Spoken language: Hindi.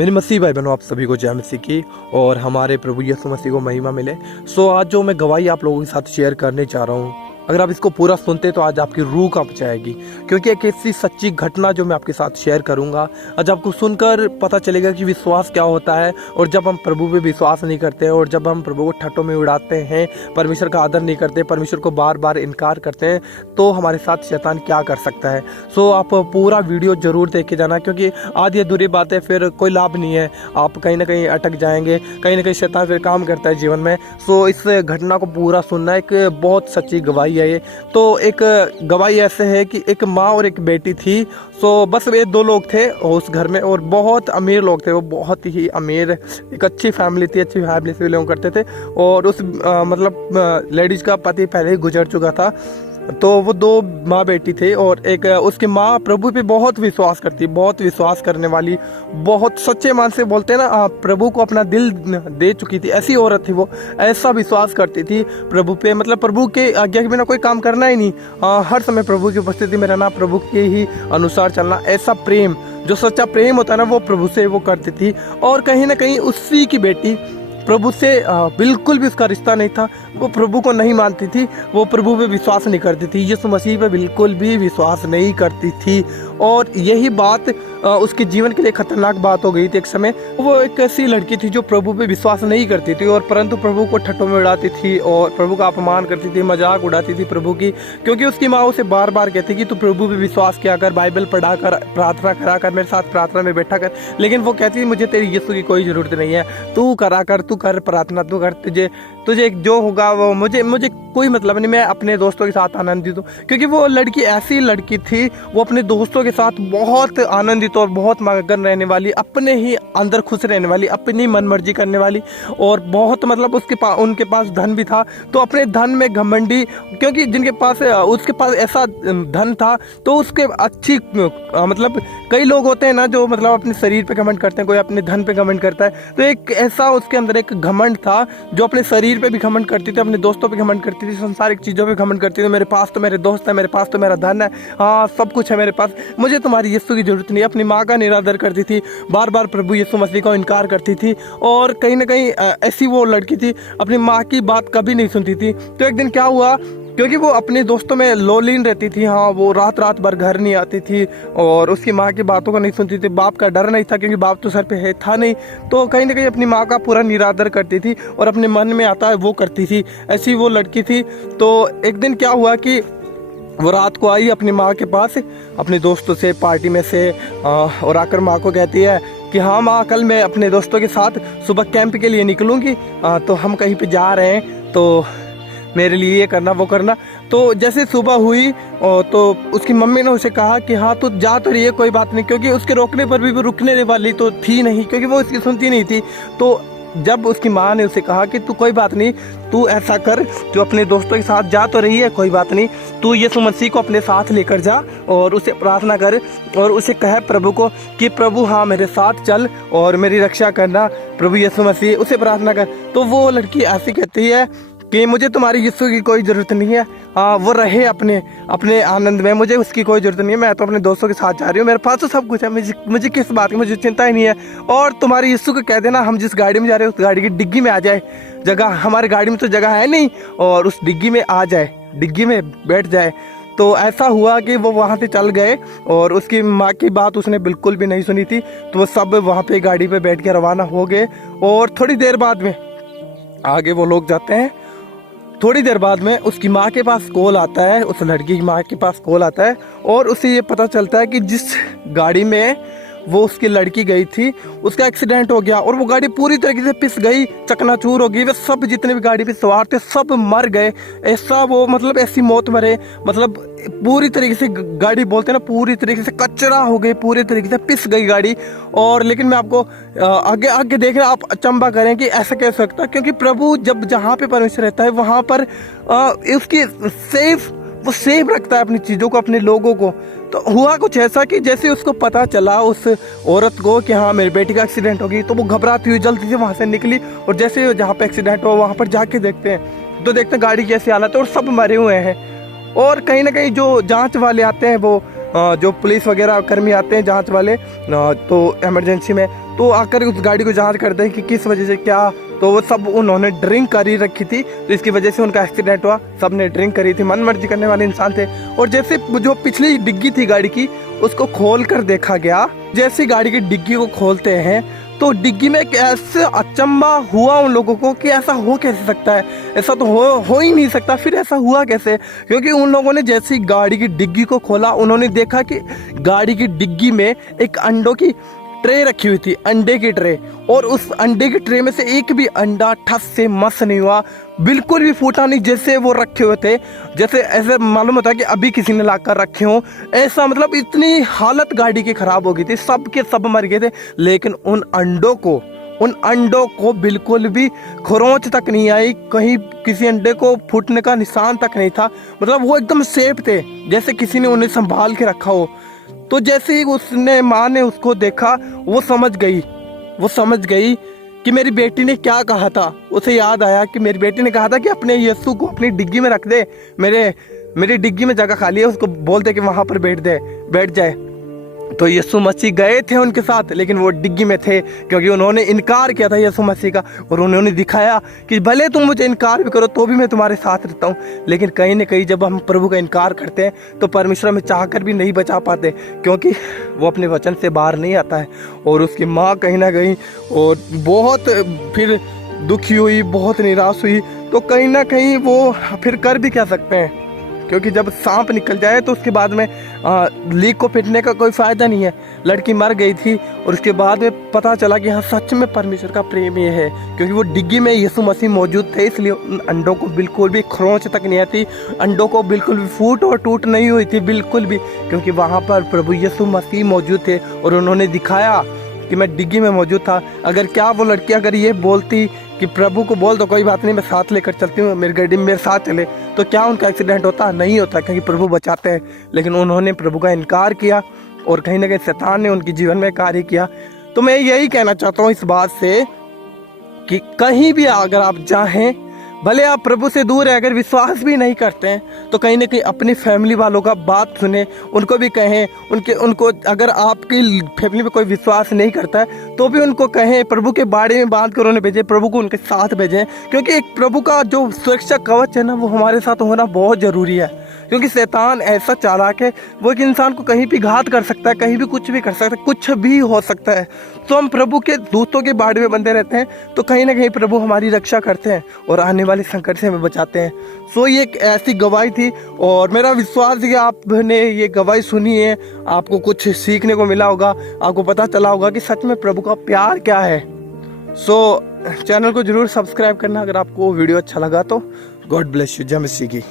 मेरी मसीह भाई बहनों, आप सभी को जय मसीह की और हमारे प्रभु यीशु मसीह को महिमा मिले। आज जो मैं गवाही आप लोगों के साथ शेयर करने जा रहा हूँ, अगर आप इसको पूरा सुनते तो आज आपकी रूह कांप जाएगी, क्योंकि एक ऐसी सच्ची घटना जो मैं आपके साथ शेयर करूंगा, आज आपको सुनकर पता चलेगा कि विश्वास क्या होता है। और जब हम प्रभु पे विश्वास नहीं करते हैं और जब हम प्रभु को ठट्टों में उड़ाते हैं, परमेश्वर का आदर नहीं करते, परमेश्वर को बार बार इनकार करते हैं, तो हमारे साथ शैतान क्या कर सकता है। आप पूरा वीडियो जरूर देख के जाना, क्योंकि आधी अधूरी बातें फिर कोई लाभ नहीं है, आप कहीं ना कहीं अटक जाएंगे, कहीं ना कहीं शैतान फिर काम करता है जीवन में। इस घटना को पूरा सुनना, एक बहुत सच्ची गवाही है ये। तो एक गवाही ऐसे है कि एक माँ और एक बेटी थी। बस वे दो लोग थे उस घर में, और बहुत अमीर लोग थे, वो बहुत ही अमीर, एक अच्छी फैमिली थी, अच्छी फैमिली से बिलोंग करते थे। और उस मतलब लेडीज का पति पहले ही गुजर चुका था। तो वो दो माँ बेटी थे, और एक उसकी माँ प्रभु पे बहुत विश्वास करती, बहुत विश्वास करने वाली, बहुत सच्चे मन से बोलते हैं ना, प्रभु को अपना दिल दे चुकी थी, ऐसी औरत थी वो। ऐसा विश्वास करती थी प्रभु पे, मतलब प्रभु के आज्ञा के बिना कोई काम करना ही नहीं, हर समय प्रभु की उपस्थिति में रहना, प्रभु के ही अनुसार चलना। ऐसा प्रेम, जो सच्चा प्रेम होता है ना, वो प्रभु से वो करती थी। और कहीं ना कहीं उसी की बेटी प्रभु से बिल्कुल भी उसका रिश्ता नहीं था, वो प्रभु को नहीं मानती थी, वो प्रभु पे विश्वास नहीं करती थी, यीशु मसीह पे बिल्कुल भी विश्वास नहीं करती थी। और यही बात उसके जीवन के लिए खतरनाक बात हो गई थी। एक समय वो एक ऐसी लड़की थी जो प्रभु पे विश्वास नहीं करती थी, और परंतु प्रभु को ठट्ठों में उड़ाती थी और प्रभु का अपमान करती थी, मजाक उड़ाती थी प्रभु की, क्योंकि उसकी माँ उसे बार बार कहती कि तू प्रभु पे विश्वास किया कर, बाइबल पढ़ा कर, प्रार्थना करा कर, मेरे साथ प्रार्थना में बैठा कर। लेकिन वो कहती मुझे तेरी यीशु की कोई ज़रूरत नहीं है, तू करा कर, तू कर प्रार्थना, तू कर, तुझे जो होगा वो मुझे कोई मतलब नहीं, मैं अपने दोस्तों के साथ आनंदित हूँ। क्योंकि वो लड़की ऐसी लड़की थी, वो अपने दोस्तों के साथ बहुत आनंदित और बहुत मगन रहने वाली, अपने ही अंदर खुश रहने वाली, अपनी मन मर्जी करने वाली, और बहुत मतलब उनके पास धन भी था, तो अपने धन में घमंडी, क्योंकि उसके पास ऐसा धन था, तो उसके अच्छी मतलब कई लोग होते हैं ना जो मतलब अपने शरीर पे घमंड करते हैं, कोई अपने धन पे घमंड करता है, तो एक ऐसा उसके अंदर एक घमंड था जो अपने शरीर पे भी घमंड करती थी, अपने दोस्तों पे घमंड करती थी, संसारिक चीज़ों पे घमंड करती थी। मेरे पास तो मेरे दोस्त है, मेरे पास तो मेरा धन है, हाँ सब कुछ है मेरे पास, मुझे तुम्हारी यीशु की जरूरत नहीं। अपनी माँ का निरादर करती थी, बार बार प्रभु यीशु मसीह का इनकार करती थी, और कहीं ना कहीं ऐसी वो लड़की थी, अपनी माँ की बात कभी नहीं सुनती थी। तो एक दिन क्या हुआ, क्योंकि वो अपने दोस्तों में लोलीन रहती थी, हाँ वो रात भर घर नहीं आती थी, और उसकी माँ की बातों को नहीं सुनती थी, बाप का डर नहीं था, क्योंकि बाप तो सर पे है था नहीं, तो कहीं ना कहीं अपनी माँ का पूरा निरादर करती थी और अपने मन में आता है वो करती थी। ऐसी वो लड़की थी। तो एक दिन क्या हुआ कि वो रात को आई अपनी माँ के पास, अपने दोस्तों से पार्टी में से, और आकर माँ को कहती है कि हाँ माँ, कल मैं अपने दोस्तों के साथ सुबह कैंप के लिए निकलूँगी, तो हम कहीं पे जा रहे हैं, तो मेरे लिए ये करना वो करना। तो जैसे सुबह हुई तो उसकी मम्मी ने उसे कहा कि हाँ तू जा तो रही है, कोई बात नहीं, क्योंकि उसके रोकने पर भी वो रुकने वाली तो थी नहीं, क्योंकि वो उसकी सुनती नहीं थी। तो जब उसकी माँ ने उसे कहा कि तू कोई बात नहीं, तू ऐसा कर, तू अपने दोस्तों के साथ जा तो रही है, कोई बात नहीं, तू यीशु मसीह को अपने साथ लेकर जा और उसे प्रार्थना कर, और उसे कहे प्रभु को कि प्रभु हाँ मेरे साथ चल और मेरी रक्षा करना, प्रभु यीशु मसीह, उसे प्रार्थना कर। तो वो लड़की ऐसी कहती है कि मुझे तुम्हारी यीशु की कोई ज़रूरत नहीं है, वो रहे अपने आनंद में, मुझे उसकी कोई ज़रूरत नहीं है, मैं तो अपने दोस्तों के साथ जा रही हूँ, मेरे पास तो सब कुछ है, मुझे किस बात की मुझे चिंता ही नहीं है। और तुम्हारे यीशु को कह देना हम जिस गाड़ी में जा रहे हैं उस गाड़ी की डिग्गी में आ जाए, जगह हमारी गाड़ी में तो जगह है नहीं, और उस डिग्गी में आ जाए, डिग्गी में बैठ जाए। तो ऐसा हुआ कि वो वहाँ से चल गए, और उसकी माँ की बात उसने बिल्कुल भी नहीं सुनी थी, तो वो सब वहाँ पे गाड़ी पे बैठ के रवाना हो गए। और थोड़ी देर बाद में आगे वो लोग जाते हैं, थोड़ी देर बाद में उसकी माँ के पास कॉल आता है, उस लड़की की माँ के पास कॉल आता है, और उसे ये पता चलता है कि जिस गाड़ी में वो उसकी लड़की गई थी उसका एक्सीडेंट हो गया, और वो गाड़ी पूरी तरीके से पिस गई, चकनाचूर हो गई, वे सब जितने भी गाड़ी पे सवार थे सब मर गए। ऐसा वो मतलब ऐसी मौत मरे, मतलब पूरी तरीके से गाड़ी बोलते हैं ना, पूरी तरीके से कचरा हो गई, पूरी तरीके से पिस गई गाड़ी। और लेकिन मैं आपको आगे देख रहे, आप अचंभा करें कि ऐसा कैसे सकता, क्योंकि प्रभु जब जहाँ पे परमेश्वर रहता है वहाँ पर उसकी वो सेफ रखता है अपनी चीज़ों को, अपने लोगों को। तो हुआ कुछ ऐसा कि जैसे उसको पता चला उस औरत को कि हाँ मेरी बेटी का एक्सीडेंट हो गई, तो वो घबराती हुई जल्दी से वहाँ से निकली, और जैसे जहाँ पे एक्सीडेंट हुआ वहाँ पर जाके देखते हैं, तो देखते हैं गाड़ी की ऐसी हालत है और सब मरे हुए हैं। और कहीं ना कहीं जो जांच वाले आते हैं वो जो पुलिस वगैरह कर्मी आते हैं जांच वाले, तो इमरजेंसी में तो आकर उस गाड़ी को जांच करते हैं कि किस वजह से क्या। तो वो सब उन्होंने ड्रिंक करी रखी थी, तो इसकी वजह से उनका एक्सीडेंट हुआ। सब ने ड्रिंक करी थी, मन मर्जी करने वाले इंसान थे। और जैसे जो पिछली डिग्गी थी गाड़ी की, उसको खोल कर देखा गया। जैसे गाड़ी की डिग्गी को खोलते हैं तो डिग्गी में एक ऐसे अचंबा हुआ उन लोगों को कि ऐसा हो कैसे सकता है, ऐसा तो हो ही नहीं सकता। फिर ऐसा हुआ कैसे? क्योंकि उन लोगों ने जैसे ही गाड़ी की डिग्गी को खोला, उन्होंने देखा कि गाड़ी की डिग्गी में एक अंडों की ट्रे रखी हुई थी, अंडे की ट्रे। और उस अंडे की ट्रे में से एक भी अंडा ठस से मस नहीं हुआ, बिल्कुल भी फूटा नहीं, जैसे वो रखे हुए थे, जैसे ऐसे मालूम होता है कि अभी किसी ने लाकर रखे हो ऐसा। मतलब इतनी हालत गाड़ी की खराब हो गई थी, सब के सब मर गए थे। लेकिन उन अंडों को बिल्कुल भी खरोंच तक नहीं आई, कहीं किसी अंडे को फूटने का निशान तक नहीं था। मतलब वो एकदम सेफ थे, जैसे किसी ने उन्हें संभाल के रखा हो। तो जैसे ही उसने माँ ने उसको देखा, वो समझ गई कि मेरी बेटी ने क्या कहा था। उसे याद आया कि मेरी बेटी ने कहा था कि अपने यीशु को अपनी डिग्गी में रख दे, मेरी डिग्गी में जगह खाली है, उसको बोल दे कि वहां पर बैठ जाए। तो यीशु मसीह गए थे उनके साथ, लेकिन वो डिग्गी में थे क्योंकि उन्होंने इनकार किया था यीशु मसीह का। और उन्होंने दिखाया कि भले तुम मुझे इनकार भी करो तो भी मैं तुम्हारे साथ रहता हूँ। लेकिन कहीं ना कहीं जब हम प्रभु का इनकार करते हैं तो परमेश्वर हमें चाहकर भी नहीं बचा पाते, क्योंकि वो अपने वचन से बाहर नहीं आता है। और उसकी माँ कहीं ना कहीं और बहुत फिर दुखी हुई, बहुत निराश हुई। तो कहीं ना कहीं वो फिर कर भी क्या सकते हैं, क्योंकि जब सांप निकल जाए तो उसके बाद में लीक को पिटने का कोई फ़ायदा नहीं है। लड़की मर गई थी और उसके बाद में पता चला कि हाँ सच में परमेश्वर का प्रेम ये है, क्योंकि वो डिग्गी में यीशु मसीह मौजूद थे, इसलिए उन अंडों को बिल्कुल भी खरोंच तक नहीं आती, अंडों को बिल्कुल भी फूट और टूट नहीं हुई थी बिल्कुल भी, क्योंकि वहाँ पर प्रभु यीशु मसीह मौजूद थे और उन्होंने दिखाया कि मैं डिग्गी में मौजूद था। अगर क्या वो लड़की अगर ये बोलती कि प्रभु को बोल दो कोई बात नहीं, मैं साथ लेकर चलती हूँ, मेरी गाड़ी में मेरे साथ चले, तो क्या उनका एक्सीडेंट होता? नहीं होता, क्योंकि प्रभु बचाते हैं। लेकिन उन्होंने प्रभु का इनकार किया और कहीं ना कहीं शैतान ने उनके जीवन में कार्य किया। तो मैं यही कहना चाहता हूँ इस बात से कि कहीं भी अगर आप चाहें, भले आप प्रभु से दूर है, अगर विश्वास भी नहीं करते हैं तो कहीं ना कहीं अपनी फैमिली वालों का बात सुने, उनको भी कहें, उनको अगर आपकी फैमिली में कोई विश्वास नहीं करता है तो भी उनको कहें, प्रभु के बारे में बात कर उन्हें भेजें, प्रभु को उनके साथ भेजें। क्योंकि एक प्रभु का जो सुरक्षा कवच है ना, वो हमारे साथ होना बहुत ज़रूरी है। क्योंकि शैतान ऐसा चालाक है, वो एक इंसान को कहीं भी घात कर सकता है, कहीं भी कुछ भी कर सकता है, कुछ भी हो सकता है। तो हम प्रभु के दूतों के बाड़े में बंधे रहते हैं, तो कहीं ना कहीं प्रभु हमारी रक्षा करते हैं और आने वाले संकट से हमें बचाते हैं। सो ये एक ऐसी गवाही थी और मेरा विश्वास है कि आपने ये गवाही सुनी है, आपको कुछ सीखने को मिला होगा, आपको पता चला होगा कि सच में प्रभु का प्यार क्या है। सो चैनल को जरूर सब्सक्राइब करना अगर आपको वीडियो अच्छा लगा तो। God bless you. जय मसीह की।